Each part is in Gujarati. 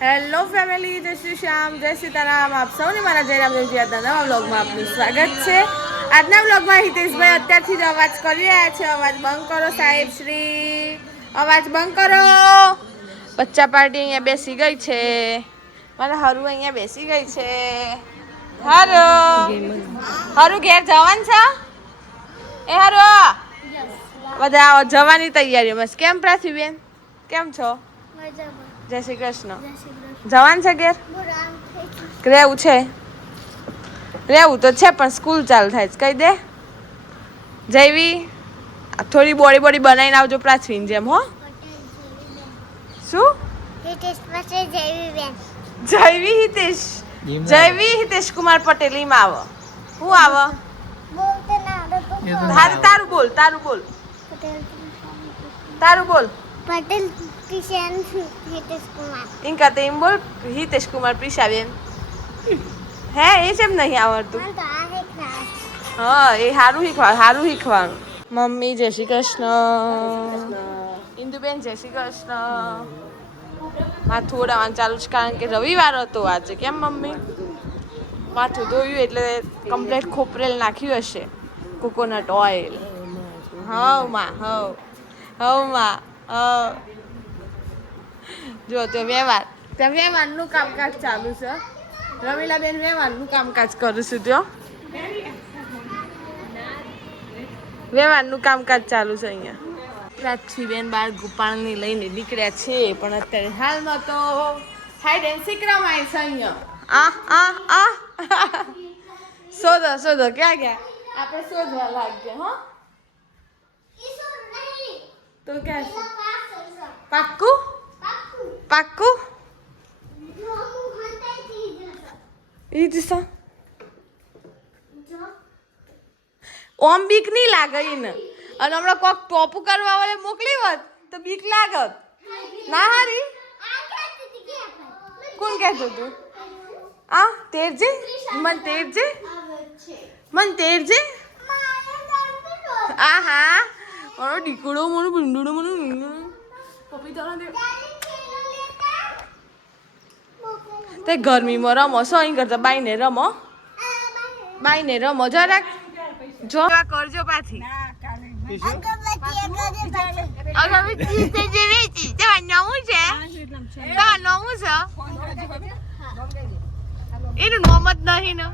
હેલો ફેમિલી, જય શ્રી શ્યામ, જય સીતારામ. આપ સૌને મારા જયરામ દેવજીના નવા વ્લોગમાં આપનું સ્વાગત છે. આજના વ્લોગમાં હિતેશભાઈ અત્યારથી જ અવાજ કરી રહ્યા છે. અવાજ બંધ કરો સાહેબ શ્રી, અવાજ બંધ કરો. બચ્ચા પાર્ટી અહીંયા બેસી ગઈ છે. મારા હરુ અહીંયા બેસી ગઈ છે. હરુ ઘેર જવાનું છે. એ હરુ બધા જવાની તૈયારી બસ. કેમ પ્રાથીબેન, કેમ છો? જય શ્રી કૃષ્ણ. જવાન છે ઘેર? રહેવું છે? રહેવું તો છે પણ સ્કૂલ ચાલુ થાય છે. કહી દે જયવી થોડી બોડી બનાવીને આવજો પ્રાથવીન જેમ. હો શું? જયવી હિતેશ, જયવી હિતેશ કુમાર પટેલ એમાં આવો. હું આવો તારું બોલ, તારું બોલ, તારું બોલ. પટેલ કિશન હિતેશ કુમાર ઇનકા તો એમ બોલ હિતેશ કુમાર પ્રિશાબેન. હે એ જેમ નહીં આવડતું. હા એ સારું શીખવાનું. મમ્મી જય શ્રી કૃષ્ણ. ઇન્દુબેન જય શ્રી કૃષ્ણ. માથું ઓડાવવાનું ચાલુ છે કારણ કે રવિવાર હતો આજે. કેમ મમ્મી? માથું ધોયું એટલે કમ્પ્લીટ ખોપરેલ નાખ્યું હશે કોકોનટ ઓઇલ. હવ માં જો તો વ્યવહારનું કામકાજ ચાલુ છે. રમીલાબેન વ્યવહારનું કામકાજ કરું છું. ત્યાં વ્યવહારનું કામકાજ ચાલુ છે. અહીંયા પ્રાચીબેન બાર ગોપાળને લઈને નીકળ્યા છે પણ અત્યારે હાલમાં તો હાઈડ એન્ડ સીક રમાય છે. અહીંયા શોધો ક્યાં ગયા? આપણે શોધવા લાગ્યા. હો તો ક્યાં છે? પાક્કું પાક્કું ઈ જ છે. ઓમ બીક નહીં લાગે એને. અને હમણાં કોક ટોપું કરવા વાળે મોકલી હોત તો બીક લાગત ના. હારી કોણ કહેતું તું? તેરજે મન તેરજે. હા મારો ડીકડો, મારો ભૂંડુડો, મને તે ગરમીમાં રમો છો અહીં કરતા બાઈને રમો જરાક. જો કરજો પાછી. એનું નોમ જ નહીં ને.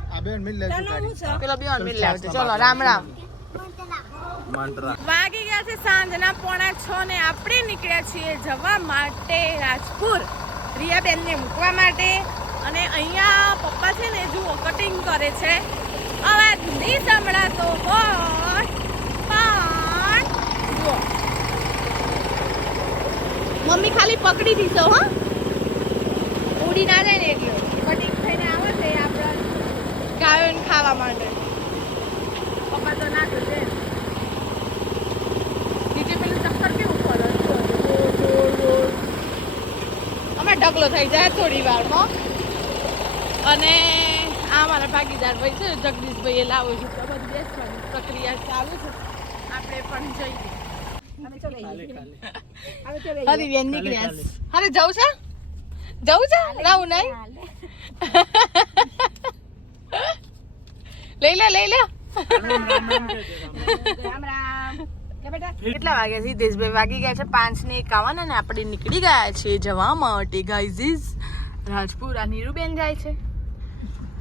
પેલો બેન મિલ લાવજો. ચલો રામ રામ. વાગી ગયા છે સાંજના 5:45 ને આપણે નીકળ્યા છીએ જવા માટે રાજપુર રિયાબેનને મૂકવા માટે. અને અહીંયા પપ્પા છે ને જુઓ કટિંગ કરે છે. અવાજ નહીં સંભળાતો હોય પણ જુઓ મમ્મી ખાલી પકડી દીધો. હા ઉડી ના જાય ને એટલે કટિંગ થઈને આવે છે આપણે ગાયોને ખાવા માટે. પપ્પા તો ના કરશે. નીચે પેલું ચક્કર કેવું પડે અમે ઢગલો થઈ જાય થોડી વારમાં. અને આ મારા ભાગીદાર ભાઈ છે જગદીશભાઈ, એ લાવો છે તો બધી બેસવાની પ્રક્રિયા ચાલુ છે. આપણે પણ જઈએ. હરી બેન નીકળ્યા. હવે જવું છે લાવું નહીં. લઈ લે. કેટલા વાગ્યા? હિતેશભાઈ વાગી ગયા છે 5:51 અને આપણે નીકળી ગયા છીએ જવા માટે ગાઈઝ રાજપુર. આ નીરુબેન જાય છે.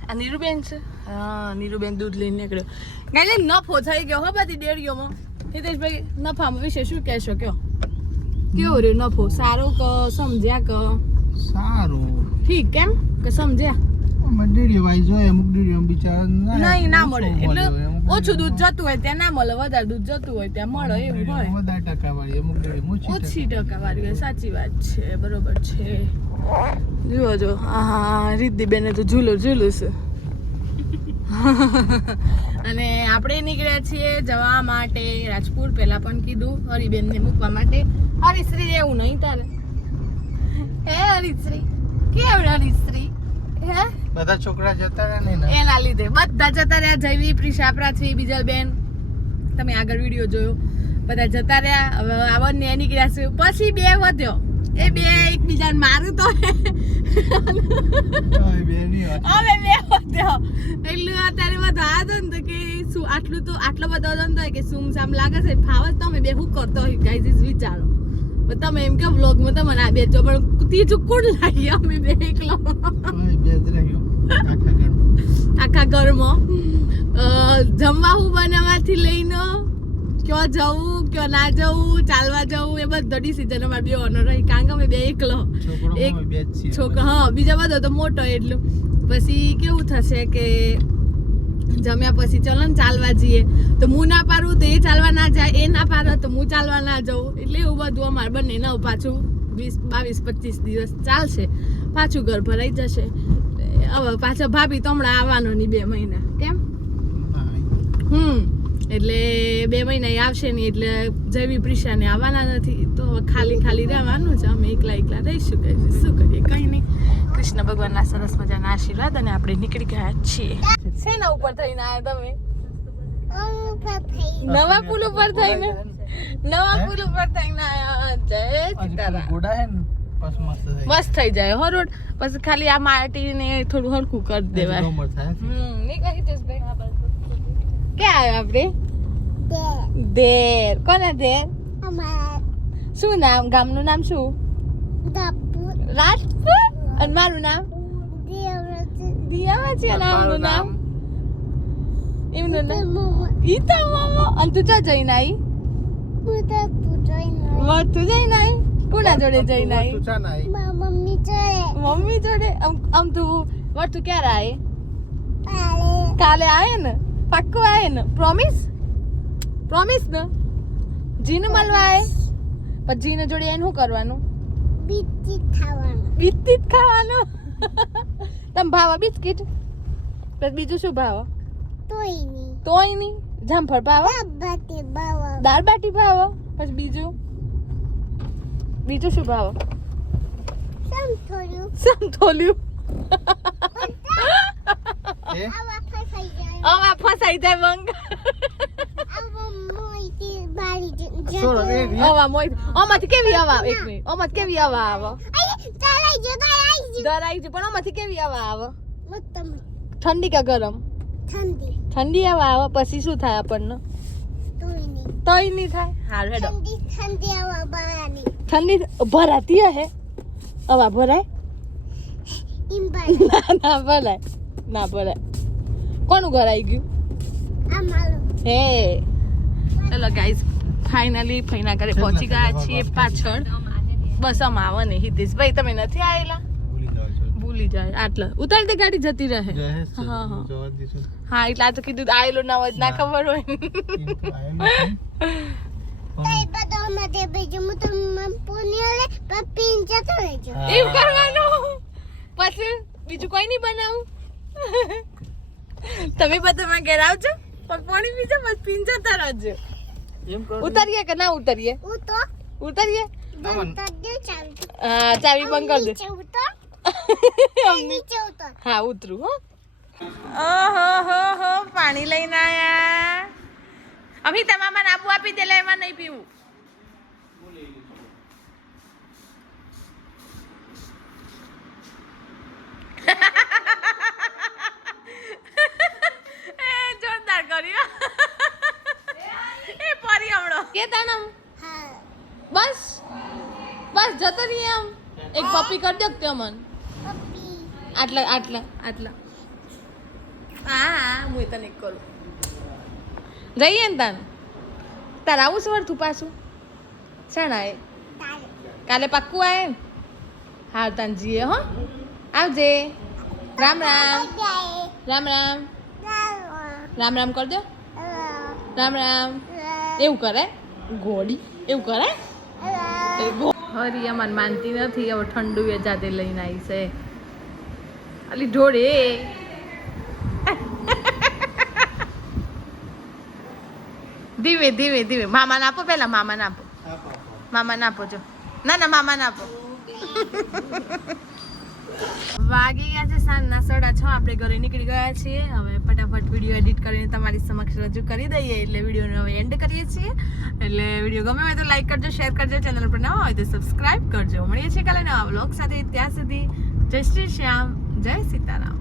આ નીરુબેન છે. હા નીરુબેન દૂધ લઈને નીકળ્યો. ગાઈ નફો થઈ ગયો હો બધી ડેરીઓમાં. હિતેશભાઈ નફામાં વિશે શું કહેશો? કયો કેવો રહ્યો નફો? સારો કે સમજ્યા કે સારું ઠીક? કેમ કે સમજ્યા? ડેરીઓ વાઈ જોઈએ અમુક ડેરીઓ બિચારા નહીં ના મળે. એટલે ઓછું દૂધ જતું હોય ત્યાં ના મળે, વધારે દૂધ જતું હોય ત્યાં મળે. એવું હોય. વધારે ટકાવાળી અમુક ડેરી ઓછી ટકાવાળી હોય. સાચી વાત છે, બરોબર છે. જુઓ જો હા રિદ્ધિબેને તો ઝૂલું છે. અને આપણે નીકળ્યા છીએ જવા માટે રાજપુર. પહેલા પણ કીધું હરિબેનને મૂકવા માટે. હરિશ્રી એવું નહીં તારે? હે હરિશ્રી કેવું? હરિશ્રી હે બધા છોકરા જતા રહ્યા ને એના લીધે બધા જતા રહ્યા. જયવી, પ્રિશા, પ્રાથવી, બીજલબેન, તમે આગળ વિડીયો જોયો, બધા જતા રહ્યા. હવે આ બંને નીકળ્યા છે. પછી 2 વધ્યો એ બે એકબીજાને મારું તો ઓય, બે નહીં હોય. અમે બે હોત્યો એટલું અત્યારે બધું આ હતો ને તો કે શું આટલો બધો હતો ને તો કે શું સામ લાગે છે ફાવે તો અમે બે શું કરતો હોય ગાઈઝ વિચારો પણ તમે એમ કે વ્લોગમાં તમને આ બે જો પણ ત્રીજું કોણ લાગી અમે બે એકલો ઓય, બે જ રહ્યો આખા ઘરમાં જમવા હું બનાવવાથી લઈને ક્યાં જવું ક્યાં ના જવું ચાલવા જવું એ બધા ડિસિઝન અમારે બે ઓનર રહી કારણ કે અમે બે એકલો છોકરો એક બે જ છીએ. છોકરો હા બીજા બધો તો મોટો એટલું પછી કેવું થશે કે જમ્યા પછી ચલો ને ચાલવા જઈએ તો હું ના પાડું તો એ ચાલવા ના જાય એ ના પાડે તો હું ચાલવા ના જાઉં એટલે એવું બધું અમારે બંને નવ પાછું 22-25 દિવસ ચાલશે પાછું ઘર ભરાઈ જશે હવે પાછો ભાભી તો હમણાં આવવાનો ની 2 મહિના કેમ એટલે 2 મહિના આવશે ને એટલે જયવી પ્રિશાને આવવાના નથી તો ખાલી રહેવાનું છે અમે એકલા રહીશું કઈ શું કરીએ કઈ નહીં કૃષ્ણ ભગવાનના સરસ મજાના આશીર્વાદ અને આપણે નીકળી ગયા છીએ શેના ઉપર થઈને આવ્યા તમે નવા પુલ ઉપર થઈને આવ્યા જય સીતારામ ઘોડા હે ને બસ મસ્ત થાય. મસ્ત થઈ જાય હો રોડ પછી ખાલી આ માટી ને થોડું હલકું કરી દેવાય ડોમર થાય. નહીં કહી દેસ ભાઈ ક્યાં આવ્યા આપણે દેર કોના દેર શું નામ ગામનું નામ શું રાજપુર અને મારું નામ દિયામાં છે નામનું નામ એમનું નામ ઈતા મામા અને તું ચા જઈને આવી તું જઈને આવી કોના જોડે જઈને આવી તું ચા ના આઈ? મમ્મી જોડે આમ તું તું ક્યારે આવી કાલે આયે ને પક્કું આયે ને પ્રોમિસ ને જીને મળવા આયે પછી જીને જોડે એને શું કરવાનું બિસ્કિટ ખાવાનું તમ ભાવ બિસ્કિટ પછી બીજું શું ભાવ તોય નહીં જામફળ ભાવ દાળ બાટી ભાવ પછી બીજું શું ભાવ સમથોલ્યું એ? આવા ફસાઈ જાય બંગ છોડો, એ રી- હવા મોય આમાંથી કેવી હવા એક મિનિટ આમાંથી કેવી હવા આવે ડરાઈ છે પણ આમાંથી કેવી હવા આવે ઠંડી કે ગરમ ઠંડી હવા આવે પછી શું થાય આપણને તોય નહીં થાય હારું હેડો ઠંડી ભરાતી હે હવા ભરાય ના ભરાય કોનું ઘર આવી ગયું હે ચલો ગાઈઝ ફાઇનલી ફઈના ઘરે પહોંચી ગયા છીએ પાછળ બસ આમ આવે ને હિતેશભાઈ તમે નથી આવેલા ભૂલી જાય આટલા ઉતારતી ગાડી જતી રહે રહે છે. હા, હા. જવા દઈશું. હા એટલે આ તો કીધું આવેલો ના હોય તો ના ખબર હોય પિન્ટુ આવેલું છે. એવું કરવાનું પછી બીજું કોઈ નહીં બનાવું તમે બધા માં ઘેર આવજો પણ પાણી પીજો બસ પીન જતા રહેજો એમ કરો. ઉતરીએ કે ના ઉતરીએ ઉતરીએ હા ચાવી બંધ કરી દે હા ઉતરું હો ઓહો પાણી લઈને આયા અભી તમારા આબુ આપી દે એમાં નહીં પીવું જોરદાર કર્યો એ પરી હમણો કે તાણમ બસ જતો રહી આમ એક પપ્પી કરી દો તે મન આટલા હા હું તને કરું જઈએ ને તાન તાર આવું સવાર તું પાછું શાણા એ કાલે પાક્કું આય ને હા તાન જીએ હો આવજે રામ રામ કર દો રામ એવું કરે ઘોડી એવું કરે હરી અમાન માનતી નથી હવે ઠંડુ એ જાતે લઈને આવી છે અલી ઢોળે ધીમે મામાને આપો પેલા મામાને આપો જો ના મામાને આપો વાગી ગયા છે સાંજના 6:30. આપણે ઘરે નીકળી ગયા છીએ. હવે ફટાફટ વિડીયો એડિટ કરીને તમારી સમક્ષ રજૂ કરી દઈએ. એટલે વિડીયોને હવે એન્ડ કરીએ છીએ. એટલે વિડીયો ગમે હોય તો લાઈક કરજો, શેર કરજો, ચેનલ પર નવા હોય તો સબસ્ક્રાઇબ કરજો. મળીએ છીએ કાલે નવા વ્લોગ સાથે. ત્યાં સુધી જય શ્રી શ્યામ, જય સીતારામ.